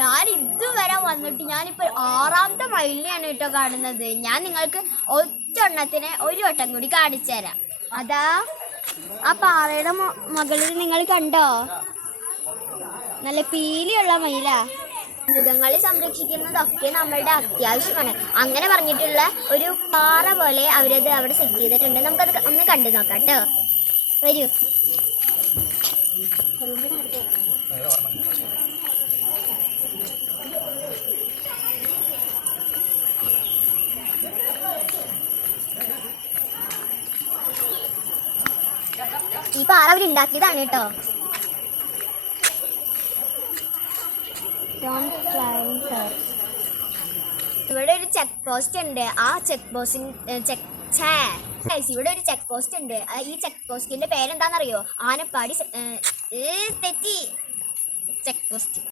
ഞാൻ ഇതുവരെ വന്നിട്ട് ഞാനിപ്പോൾ 6ാമത്തെ മൈലിനെയാണ് കേട്ടോ കാണുന്നത്. ഞാൻ നിങ്ങൾക്ക് ഒറ്റെണ്ണത്തിനെ ഒരു വട്ടം കൂടി കാണിച്ചു തരാം. അതാ ആ പാറയുടെ മുകളിൽ നിങ്ങൾ കണ്ടോ? നല്ല പീലിയുള്ള മയിലാ. മൃഗങ്ങളെ സംരക്ഷിക്കുന്നതൊക്കെ നമ്മളുടെ അത്യാവശ്യമാണ്. അങ്ങനെ പറഞ്ഞിട്ടുള്ള ഒരു പാറ പോലെ അവരത് അവിടെ സെറ്റ് ചെയ്തിട്ടുണ്ട്. നമുക്കത് ഒന്ന് കണ്ടു നോക്കാം കേട്ടോ. വരൂ. ഈ പാറ അവരുണ്ടാക്കിയതാണ് കേട്ടോ. ഇവിടെ ഒരു ചെക്ക് പോസ്റ്റ് ഉണ്ട്. ആ ചെക്ക് പോസ്റ്റിന് ഇവിടെ ഒരു ചെക്ക് പോസ്റ്റ് ഉണ്ട്. ഈ ചെക്ക് പോസ്റ്റിന്റെ പേരെന്താണെന്നറിയോ? ആനപ്പാടി തെറ്റി ചെക്ക് പോസ്റ്റ്.